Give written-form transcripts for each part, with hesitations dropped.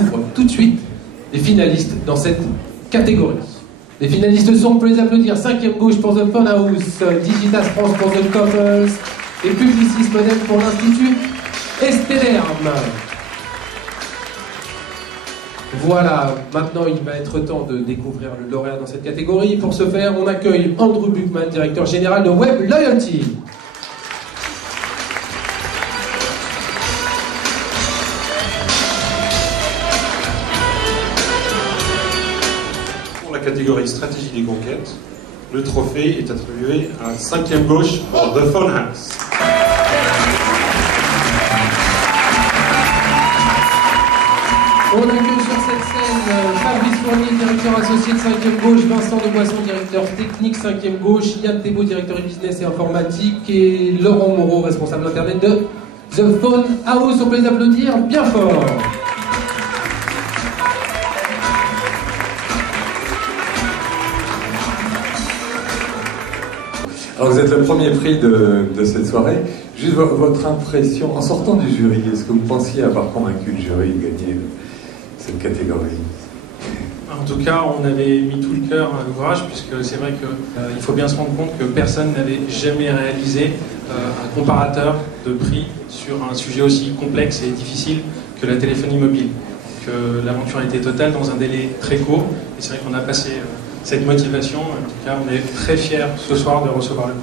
découvre tout de suite les finalistes dans cette catégorie. Les finalistes sont, on peut les applaudir, 5e gauche pour The Phone House, Digitas France pour The Couples et Publicis Modem pour l'Institut Estéderm. Voilà, maintenant il va être temps de découvrir le lauréat dans cette catégorie. Pour ce faire, on accueille Andrew Buchman, directeur général de Web Loyalty. Pour la catégorie stratégie des conquêtes, le trophée est attribué à 5e gauche pour The Phone House. On accueille sur cette scène Fabrice Fournier, directeur associé de 5e gauche, Vincent de Boisson, directeur technique 5e gauche, Yann Thébault, directeur e-business et informatique, et Laurent Moreau, responsable internet de The Phone House. On peut les applaudir bien fort. Alors vous êtes le premier prix de cette soirée. Juste votre impression, en sortant du jury, est-ce que vous pensiez avoir convaincu le jury de gagner cette catégorie? En tout cas, on avait mis tout le cœur à l'ouvrage, puisque c'est vrai qu'il faut bien se rendre compte que personne n'avait jamais réalisé un comparateur de prix sur un sujet aussi complexe et difficile que la téléphonie mobile. Que l'aventure a été totale dans un délai très court, et c'est vrai qu'on a passé cette motivation. En tout cas, on est très fiers ce soir de recevoir le prix.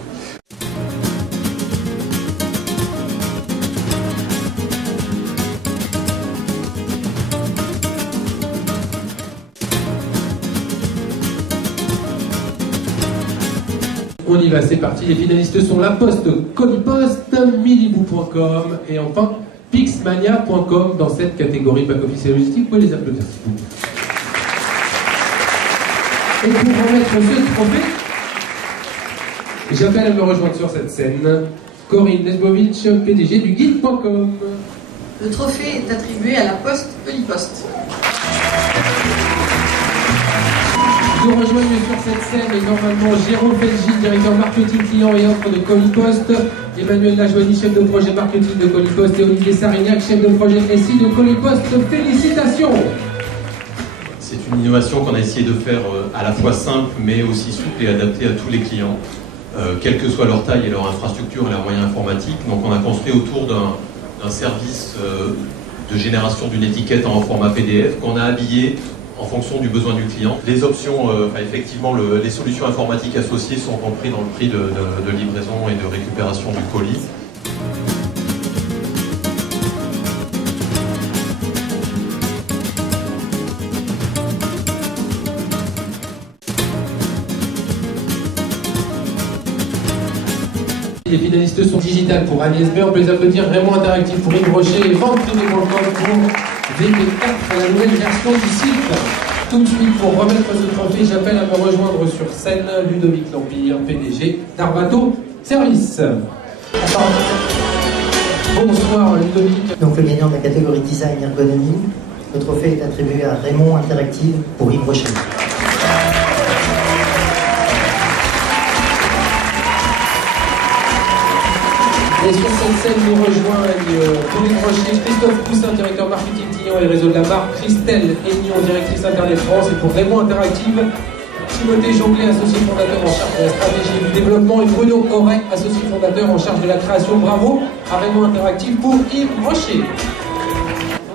On y va, c'est parti. Les finalistes sont La Poste, Colipost, Milibou.com et enfin Pixmania.com dans cette catégorie back-office et logistique. Vous pouvez les applaudir. Et pour remettre ce trophée, j'appelle à me rejoindre sur cette scène Corinne Lesbovitch, PDG du Guide.com. Le trophée est attribué à La Poste, Colipost. Nous rejoignent sur cette scène et normalement Jérôme Felgine, directeur marketing client et offre de Colipost, Emmanuel Lajoigny, chef de projet marketing de Colipost et Olivier Sarignac, chef de projet SI de Colipost. Félicitations! C'est une innovation qu'on a essayé de faire à la fois simple mais aussi souple et adaptée à tous les clients, quelle que soit leur taille et leur infrastructure et leurs moyens informatiques. Donc on a construit autour d'un service de génération d'une étiquette en format PDF qu'on a habillé en fonction du besoin du client. Les options, effectivement, les solutions informatiques associées sont comprises dans le prix de livraison et de récupération du colis. Les finalistes sont Digital pour Agnès B. On peut les applaudir. Raymond Interactif pour Yves Rocher et VentePrivé.com pour VP4, la nouvelle version du site. Tout de suite, pour remettre ce trophée, j'appelle à me rejoindre sur scène Ludovic Lampire, PDG d'Arvato Service. Bonsoir Ludovic. Donc le gagnant de la catégorie design ergonomie, le trophée est attribué à Raymond Interactive pour Yves Rocher. Et sur cette scène, nous rejoignent Pauline Rocher, Christophe Poussin, directeur marketing client et réseau de la marque, Christelle Aignon, directrice Internet France, et pour Raymond Interactive, Timothée Jonglet, associé fondateur en charge de la stratégie et du développement, et Bruno Auret, associé fondateur en charge de la création. Bravo à Raymond Interactive pour Yves Rocher.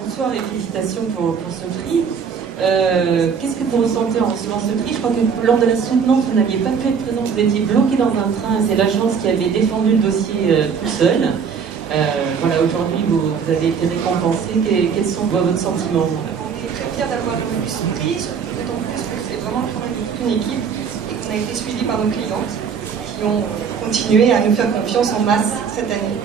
Bonsoir et félicitations pour ce prix. Qu'est-ce que vous ressentez en recevant ce prix? Je crois que lors de la soutenance, vous n'aviez pas pu être présent, vous étiez bloqué dans un train, c'est l'agence qui avait défendu le dossier tout seul. Voilà, aujourd'hui, vous avez été récompensé. Quels sont vos sentiments? On est très fiers d'avoir eu ce prix, d'autant plus que c'est vraiment le travail de toute une équipe et qu'on a été suivis par nos clientes qui ont continué à nous faire confiance en masse cette année.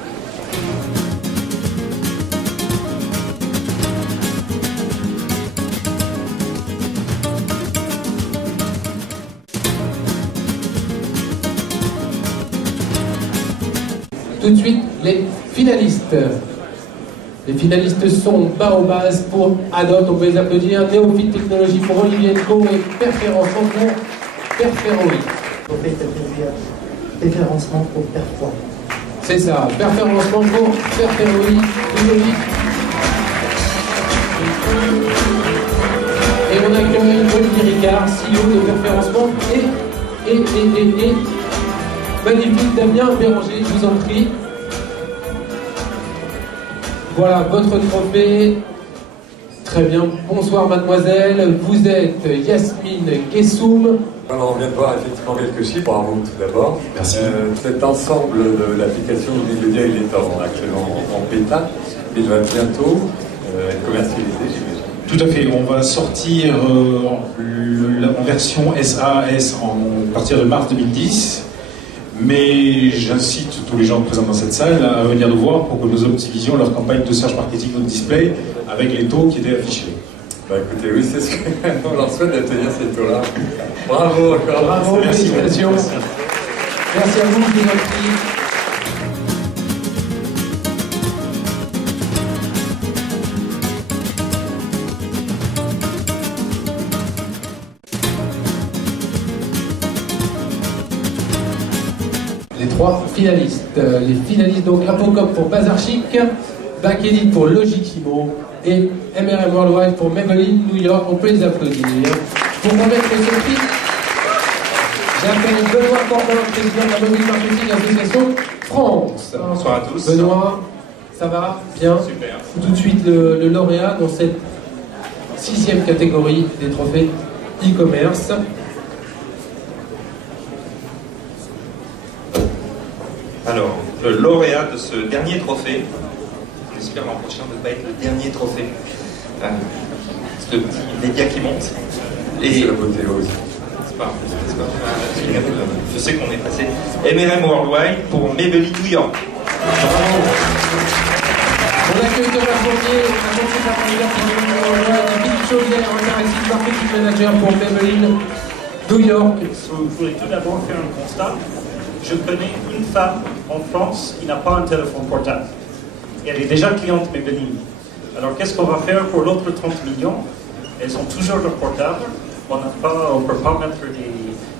Tout de suite, les finalistes. Les finalistes sont Baobaz pour Adot, on peut les applaudir, Néophyte Technologies pour Olivier Co et Perferencement pour Perferoï. Le trophée est attribué à Référencement pour Perfoy. C'est ça, Perferencement pour Perferoï, Ludovic. Et on accueille Olivier Ricard, CEO de Référencement et magnifique Damien Béranger, je vous en prie. Voilà votre trophée. Très bien. Bonsoir mademoiselle. Vous êtes Yasmine Gessoum. Alors on vient de voir effectivement quelques chiffres, bravo tout d'abord. Merci. Cet ensemble de l'application, vous venez de le dire, il est actuellement en bêta. Il va bientôt être commercialisé, j'imagine. Tout à fait. On va sortir en version SAS à partir de mars 2010. Mais j'incite tous les gens présents dans cette salle à venir nous voir pour que nous optimisions leur campagne de search marketing on display avec les taux qui étaient affichés. Bah écoutez, oui, c'est ce qu'on leur souhaite d'obtenir ces taux-là. Bravo encore. Bravo, félicitations. Merci à vous, je vous en prie. Les trois finalistes. Les finalistes, donc Apocop pour Bazar Chic, Back Edit pour Logikimo et MRM Worldwide pour Maybelline New York. On peut les applaudir. Pour remettre ce prix, j'appelle Benoît Corbin, président de la Mobile Marketing Association France. Bonsoir à tous. Benoît, ça va? Bien. Super. Tout de suite le lauréat dans cette 6e catégorie des trophées e-commerce. Alors, le lauréat de ce dernier trophée, on espère l'an prochain ne pas être le dernier trophée. Ce petit média qui monte. Et c'est la beauté aussi. C'est pas, je sais qu'on est passé. MRM Worldwide pour Maybelline New York. On accueille Thomas Fournier, accompagné par MRM Worldwide, et Philippe Chaudière, Interactive Marketing Manager pour Maybelline New York. Je voudrais tout d'abord faire un constat. Je connais une femme en France qui n'a pas un téléphone portable. Et elle est déjà cliente Maybelline. Alors qu'est-ce qu'on va faire pour l'autre 30 millions? Elles ont toujours leur portable. On ne peut pas mettre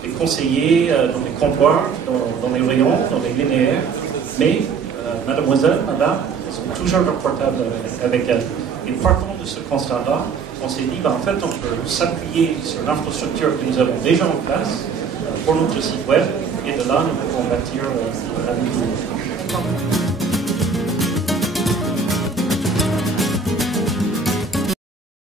des conseillers dans les comptoirs, dans les rayons, dans les linéaires. Mais mademoiselle, madame, elles ont toujours leur portable avec elles. Et partant de ce constat-là, on s'est dit, en fait, on peut s'appuyer sur l'infrastructure que nous avons déjà en place pour notre site web. Et de là, nous pouvons bâtir avec vous.